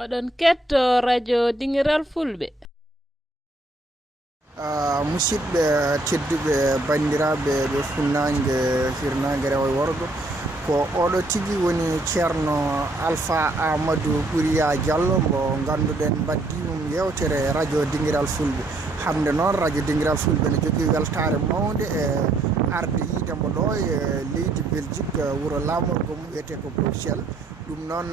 oɗon ketto radio dingiral fulɓe. musidɓe tedduɓe bandiraɓe ɓe funnague hirnague rewo e worgo ko oɗo tigui woni ceerno Alpha Amadou Ɓouria Diallo mo ganduɗen baddimum yewtere radio dinguiral fulɓe. hande noon radio dinguiral fulɓe ne jogui weltare mawde e arde yidemo ɗo e leydi Belgique wuuro lamorgo mum wiyete ko Bruxelles. ɗum noon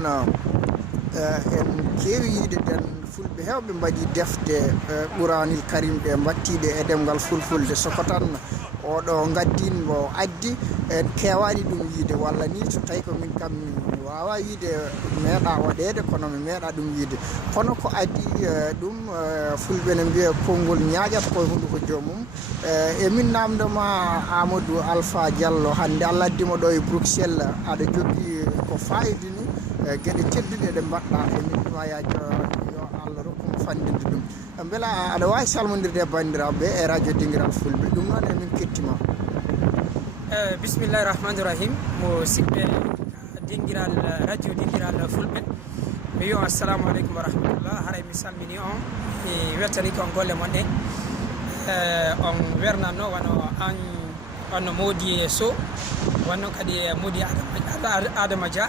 en keewi yiide den fulɓe hewɓe mbaɗi defte ɓuranil karim ɗe mbattiɗe e ɗemgal fulfulde soko tan oɗo gaddinmo addi en kewani ɗum yiide walla ni so tawi ko min kam mi wawa wiide meeɗa waɗede kono mi meeɗa ɗum yiide kono ko addi ɗum fulɓe ne mbiya konngol ñaƴata koye hunde ko joomum e min namdoma Amadou Alpha Diallo hande Allah addimo ɗo e Bruxelles aɗa jogui ko fayidi ni gueɗe tedduɗe ɗe mbaɗɗa e min ɗumayaji yo Allah rokkuma fandinde ɗum beela aɗa wawi salmodirde e bandiraɓe e radio dinguiral fulɓe ɗum noon emin kettima. Bismillahi rahmani rahim mo siɓɓe dinguiral radio dinguiral fulɓe mi wiyo assalamu aleykum wa rahmatullah. haray mi salmini on mi wettani ko on golle moɗɗe on wernanno wano an onno Mody Sow wonno kadi Mody Adama Dia.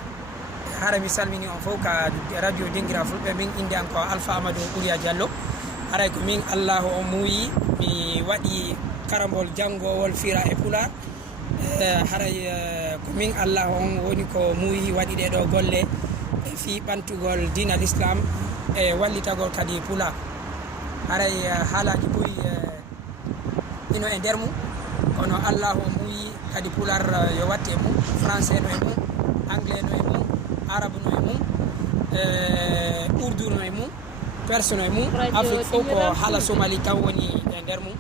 haray mi salmini on fof ka radio dinguiral fulɓe min inde an ko Alpha Amadou Ɓouria Diallo. haray ko min allahu on muuyi mi waɗi karambol janngowol fira e pular. haray ko min allah on woni ko muuyi waɗi ɗe ɗo golle e fi ɓantugol dina l'islam e wallitagol kadi pular. haray haalaji ɓuri ino e nder mum kono allahu o muuyi kadi pular yo watte mum, français no e mum, anglais no e mum, arabe no e mum, urdu no e mum, perse no e mum, afrique fof ko haala somali taw woni e nder mum.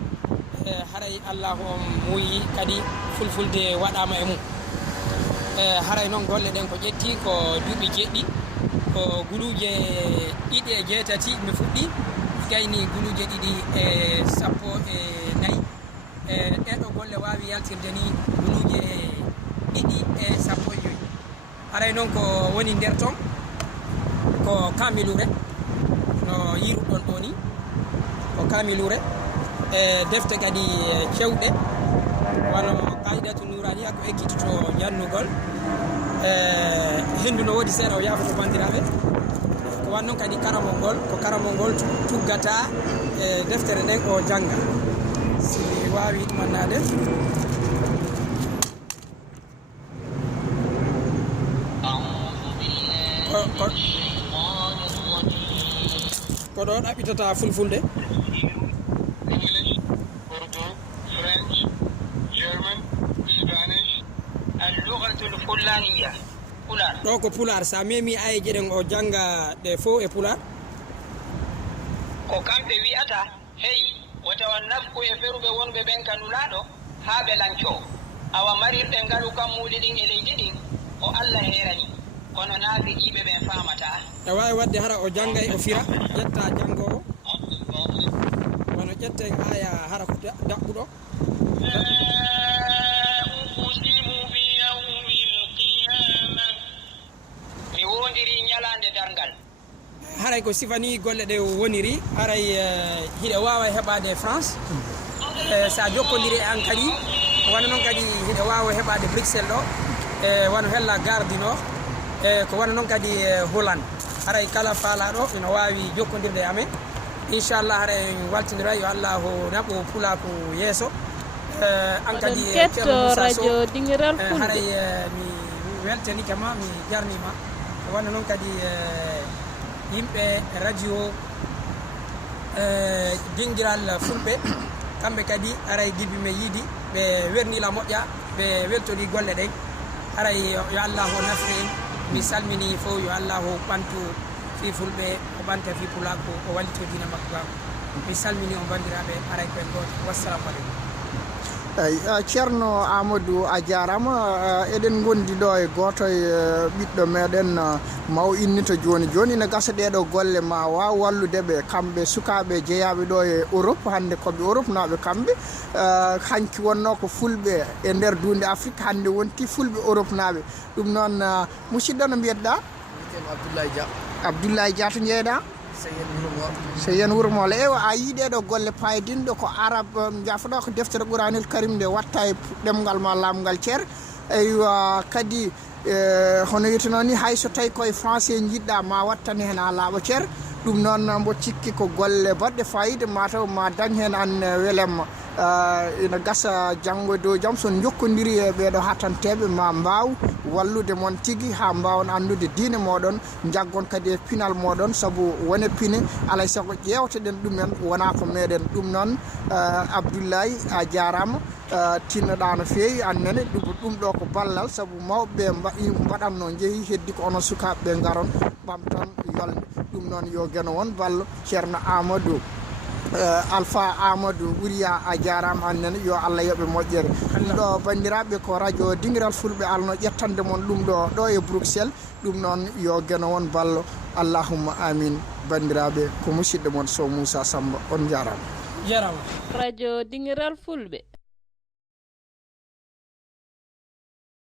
haray allahu on muuyi kadi fulfulde waɗama e mum. haray noon golle ɗen ko ƴetti ko duuɓi jeɗɗi ko guluje ɗiɗi e jeetati mi fuɗɗi gayni guluje ɗiɗi e 14 ɗeɗo golle wawi yaltirde ni guluje ɗiɗi e 15. haray noon ko woni nder ton ko kamilure no yiruɗon ɗo ni ko kamilure e defte kadi cewɗe wano qaidatu nuraniya ko ekkitoto jannugol hendu no woodi seeɗa o yafoto bandiraɓe ko wannon kadi karamol ngol ko karamol ngol tuggata e deftere nden o janga si mi wawi ɗumannade ko ɗo ɗaɓɓitata fulfulde ɗo ko pular. sa memi ayeje ɗen o janga ɗe fo e pular ko kamɓe wi'ata hey o tawan nafku e feruɓe wonɓe ɓen kanulaɗo haa ɓe lanco awa marirɗe ngalu kam muuli ɗin e leydi ɗin o Allah herani kono naafiqiɓe ɓen famata. e wawi wadde hara o janga o fira ƴetta jangowo wono ƴetten aya hara ko daɓɓuɗo haray ko sifani golle ɗe woniri. haray hiɗe wawa heɓade France sa jokkodiri e an kadi wano noon kadi hiɗe wawa heɓade Bruxelles ɗo e wano hella Gare du Nord e ko wano noon kadi Hollande. haray kala faalaɗo ino wawi jokkodirde e amen inchallah. haray waltidira yo allahu naɓo pulaku yeeso an kadi ketto radio dinguiral fulɓe. haray mi weltanikama mi jarnima wano noon kadi yimɓe radio dinguiral fulɓe kamɓe kadi haray dibi me yiidi ɓe wernila moƴƴa ɓe weltori golle ɗen. haray yo allahu nafri en mi salmini fo yo allahu ɓantu fi fulɓe o ɓanta fi pulako o wallito dina makko gam mi salmini on bandiraɓe haray koen goto. wassalamu aleykum. ceerno Amadou a jarama eɗen gondi ɗo e goto e ɓiɗɗo meɗen maw innito joni joni ne gasa ɗeɗo golle ma waw walludeɓe kamɓe sukaɓe jeeyaɓe ɗo e Europe hande koɓe Europe naɓe kamɓe hanki wonno ko fulɓe e nder dunde Afrique hande wonti fulɓe Europe naɓe ɗum noon musidɗo no mbiyetɗa? Abdoulaye Dia. Abdoulaye Diatou jeeɗa so yen wurmole ewa a yii ɗeɗo golle paydinɗo ko arab jafoɗa ko deftere ɓuranil karim nde watta e ɗemgal ma lamgal ceer eywa kadi hono wiyeteno ni hayso tawi koye français jiɗɗa ma wattani hen ha laaɓa ceer ɗum noon mbo cikki ko golle baɗɗe fayida mataw ma dañ hen an welema ina gasa janggo dow jaam son jokkodiri e ɓeɗo hatanteɓe ma mbaw wallude mon tigui ha mbawon andude diine moɗon jaggon kadi e pinal moɗon saabu wone pine alay saago ƴewteɗen ɗumen wona ko meɗen ɗum noon Abdoulaye a jarama tinnoɗa no fewi annene ɗum ɗo ko ballal saabu mawɓe mbaɗanno jeehi heddi ko onon sukaɓeɓe garon ɓamtan yolde ɗum noon yo gueno won ballo ceerno Amadou Alpha Amadou Ouriya a jarama annene yo Allah yoɓe moƴƴere ɗum ɗo bandiraɓe ko radio dingiral fulɓe alno ƴettande mon ɗum ɗo e Bruxelles ɗum noon yo gueno won ballo allahumma amin bandiraɓe ko musidɗo mon Sow Moussa Samba on jarama radio dingiral fulɓe